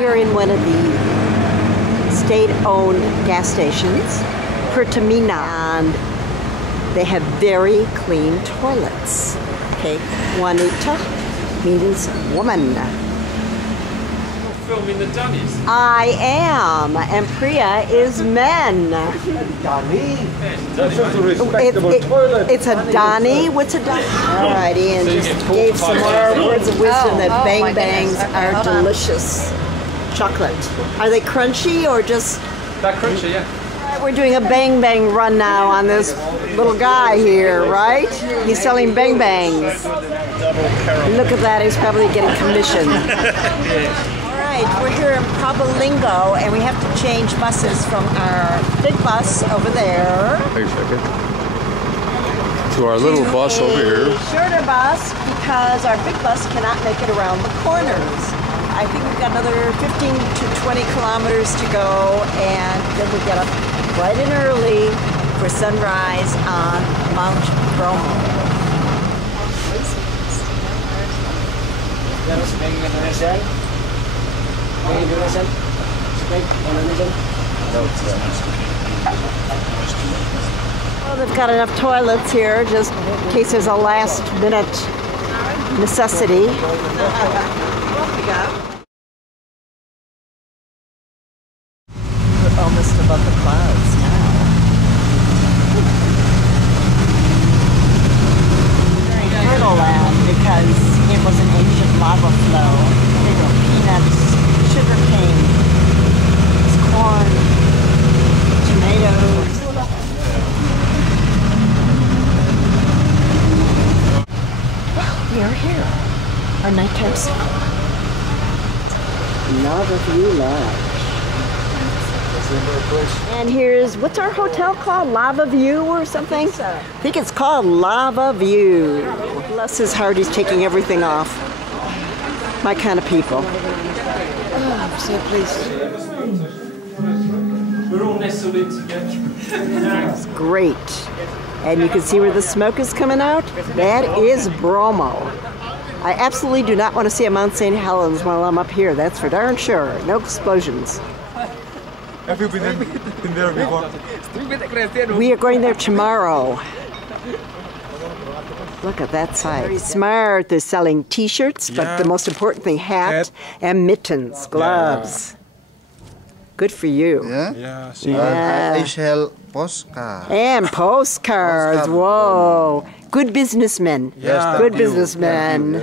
We're in one of the state-owned gas stations, Pertamina, and they have very clean toilets. Okay, Juanita means woman. Filming the Dunnies. I am, and Priya is men. It's a Donny. What's a Donny? All right, Ian just gave some more words of wisdom that Beng-Bengs are delicious. Chocolate. Are they crunchy or just? They're crunchy, yeah. All right, we're doing a Beng-Beng run now on this little guy here, right? He's selling Beng-Bengs. Look at that, he's probably getting commission. We're here in Probolinggo, and we have to change buses from our big bus over there. Wait a second. To our little bus over here. Shorter bus because our big bus cannot make it around the corners. I think we've got another 15 to 20 kilometers to go, and then we get up bright and early for sunrise on Mount Bromo. Well, they've got enough toilets here just in case there's a last minute necessity. We're almost above the clouds now. Fertile land because it was an ancient lava flow. There were peanuts, sugar cane, corn, tomatoes. We are here. Our nighttime stop. Lava View Lodge. And here's, what's our hotel called? Lava View or something? I think it's called Lava View. Bless his heart, he's taking everything off. My kind of people. Oh, I'm so pleased. We're all nestled in together. It's great. And you can see where the smoke is coming out? That is Bromo. I absolutely do not want to see a Mount St. Helens while I'm up here. That's for darn sure. No explosions. Have you been there before? We are going there tomorrow. Look at that side. Very smart. They're selling t-shirts, but the most important thing, hat and mittens, gloves. Good for you. Yeah. I sell postcards. And postcards. Whoa. Good businessmen. Yes, good businessmen.